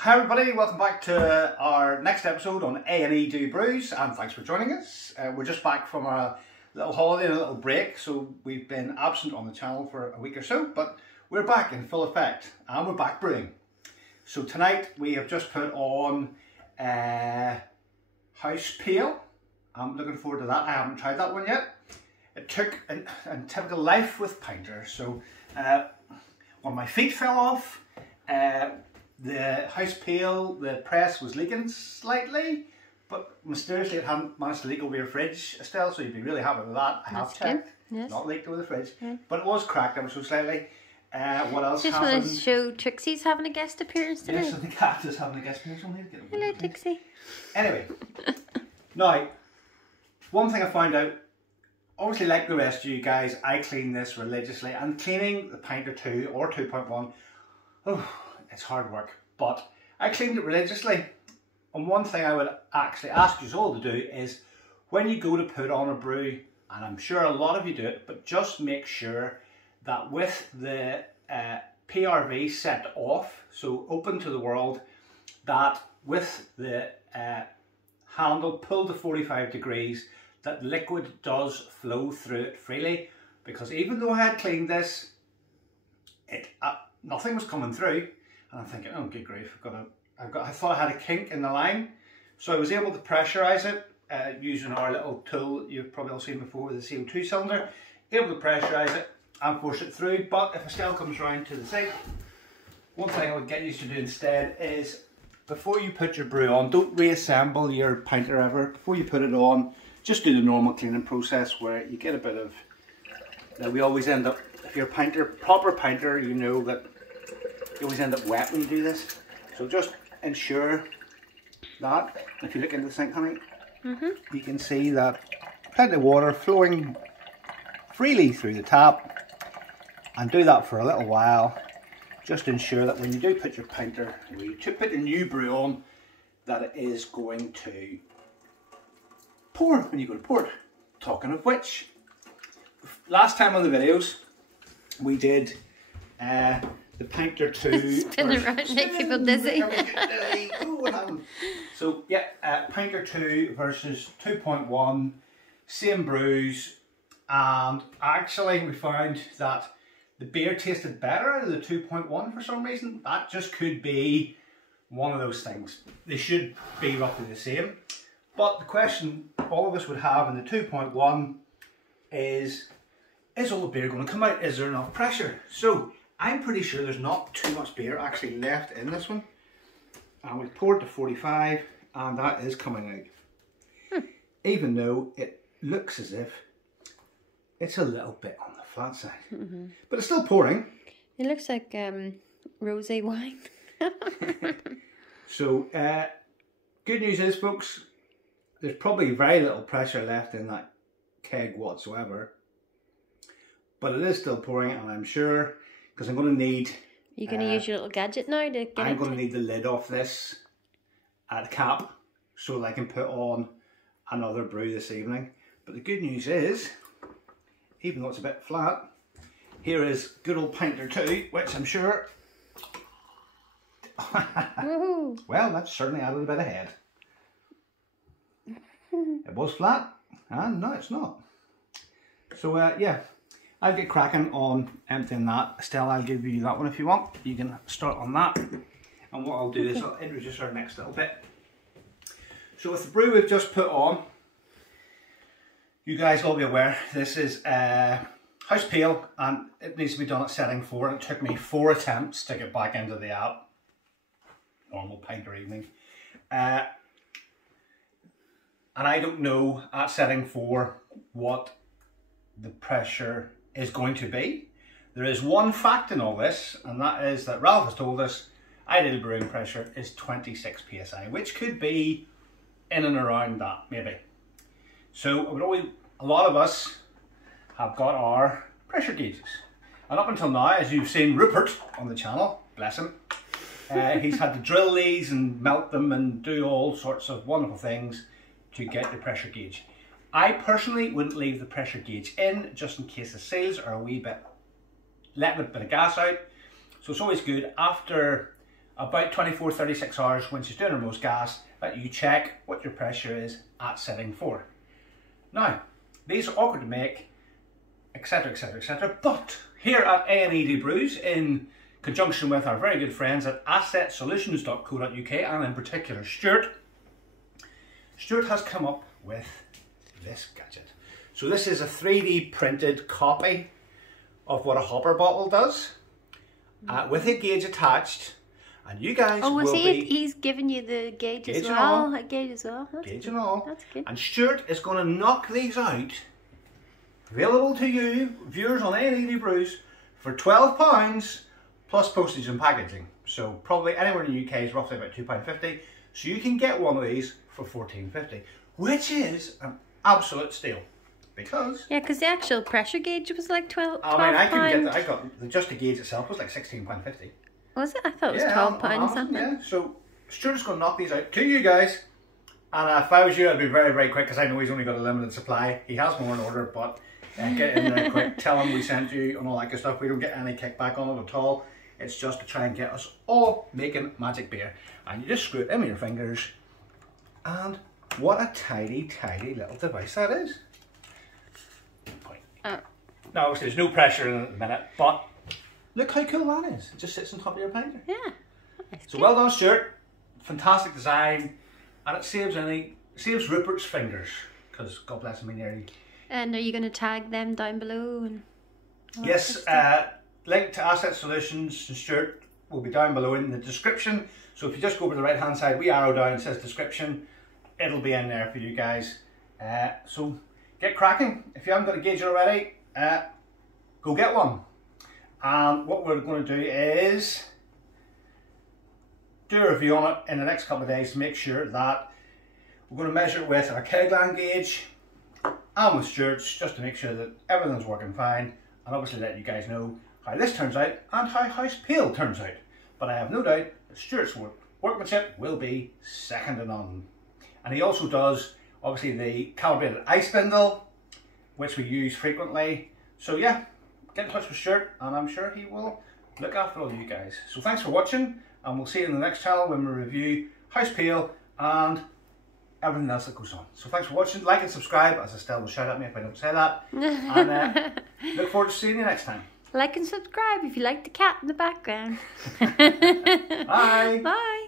Hi everybody, welcome back to our next episode on A&E Do Brews, and thanks for joining us. We're just back from a little holiday and a little break, so we've been absent on the channel for a week or so, but we're back in full effect and we're back brewing. So tonight we have just put on House Pale. I'm looking forward to that. I haven't tried that one yet. It took a typical life with Pinter. So when my feet fell off, the House Pale, the press was leaking slightly, but mysteriously it hadn't managed to leak over your fridge still, so you'd be really happy with that. I have checked. Yes. Not leaked over the fridge, but it was cracked ever so slightly. What else just happened? Just want to show Trixie's having a guest appearance today. Yes, and the cat is having a guest appearance on here. Hello, Trixie. Anyway, now, one thing I found out, obviously like the rest of you guys, I clean this religiously, and cleaning the Pinter 2 or 2.1, it's hard work, but I cleaned it religiously. And one thing I would actually ask you all to do is, when you go to put on a brew, and I'm sure a lot of you do it, but just make sure that with the PRV set off, so open to the world, that with the handle pulled to 45 degrees, that liquid does flow through it freely, because even though I had cleaned this, nothing was coming through. And I'm thinking, oh good grief, I thought I had a kink in the line. So I was able to pressurize it using our little tool you've probably all seen before with the CO2 cylinder. Able to pressurize it and force it through. But if it still comes round to the sink, one thing I would get used to do instead is, before you put your brew on, don't reassemble your Pinter ever. Before you put it on, just do the normal cleaning process where you get a bit of, we always end up, if you're a Pinter, proper Pinter, you know that you always end up wet when you do this. So just ensure that, if you look into the sink, honey, you can see that plenty of water flowing freely through the tap, and do that for a little while. Just ensure that when you do put your Pinter, when you put your new brew on, that it is going to pour when you go to pour it. Talking of which, last time on the videos we did the Pinter 2 spin around, make people dizzy. Oh, what happened? So yeah, Pinter 2 versus 2.1, same brews, and actually we found that the beer tasted better out of the 2.1 for some reason. That just could be one of those things. They should be roughly the same. But the question all of us would have in the 2.1 is all the beer going to come out? Is there enough pressure? So I'm pretty sure there's not too much beer actually left in this one. And we've poured to 45 and that is coming out. Even though it looks as if it's a little bit on the flat side. But it's still pouring. It looks like rosé wine. So, good news is, folks, there's probably very little pressure left in that keg whatsoever. But it is still pouring, and I'm sure, because I'm going to need... You're going to use your little gadget now to get I'm going to need the lid off this at cap so that I can put on another brew this evening. But the good news is, even though it's a bit flat, here is good old Pinter 2, which I'm sure... Well, that's certainly added a bit of head. It was flat, and no, it's not. So yeah, I'll get cracking on emptying that. Estelle, I'll give you that one if you want. You can start on that. And what I'll do is I'll introduce our next little bit. So with the brew we've just put on, you guys will be aware, this is House Pale, and it needs to be done at setting 4, and it took me 4 attempts to get back into the app. Normal Pinter evening. And I don't know at setting 4 what the pressure is going to be. There is one fact in all this, and that is that Ralph has told us ideal brewing pressure is 26 psi, which could be in and around that, maybe. So a lot of us have got our pressure gauges. And up until now, as you've seen Rupert on the channel, bless him, he's had to drill these and melt them and do all sorts of wonderful things to get the pressure gauge. I personally wouldn't leave the pressure gauge in just in case the seals are a wee bit letting a bit of gas out. So it's always good after about 24-36 hours when she's doing her most gas, that you check what your pressure is at setting 4. Now, these are awkward to make, etc, etc, etc, but here at A&E Brews, in conjunction with our very good friends at assetsolutions.co.uk, and in particular Stuart has come up with this gadget. So this is a 3D printed copy of what a hopper bottle does, with a gauge attached, and you guys will be... he's giving you the gauge as and well? all. A gauge as well? Gauge and all. That's good. And Stuart is going to knock these out, available to you, viewers on A&E Brews, for £12 plus postage and packaging. So probably anywhere in the UK is roughly about £2.50. So you can get one of these for £14.50, which is an absolute steal. Because... Yeah, because the actual pressure gauge was like 12 I mean, I couldn't get pounds. that. Just the gauge itself was like £16.50. Was it? I thought it was £12 or something. Yeah, so Stuart's going to knock these out to you guys. And if I was you, I'd be very, very quick, because I know he's only got a limited supply. He has more in order, but get in there quick. Tell him we sent you and all that good stuff. We don't get any kickback on it at all. It's just to try and get us all making magic beer. And you just screw it in with your fingers. And what a tidy, tidy little device that is. Now, obviously, there's no pressure in it at the minute, but look how cool that is. It just sits on top of your Pinter. Yeah. So well done, Stuart. Fantastic design, and it saves Rupert's fingers, because God bless him, he nearly... And are you going to tag them down below? And yes, link to Asset Solutions and Stuart will be down below in the description. So if you just go over to the right hand side, we arrow down, it says description. It'll be in there for you guys. So get cracking. If you haven't got a gauge already, go get one. And what we're going to do is do a review on it in the next couple of days to make sure that we're going to measure it with our kegland gauge and with Stuart's, just to make sure that everything's working fine, and obviously let you guys know how this turns out and how House Pale turns out. But I have no doubt that Stuart's workmanship will be second to none. And he also does obviously the calibrated ice spindle, which we use frequently. So yeah, get in touch with Stuart and I'm sure he will look after all you guys. So thanks for watching, and we'll see you in the next channel when we review House Pale and everything else that goes on. So thanks for watching, like and subscribe, as Estelle will shout at me if I don't say that. And look forward to seeing you next time. like and subscribe if you like the cat in the background. Bye. Bye.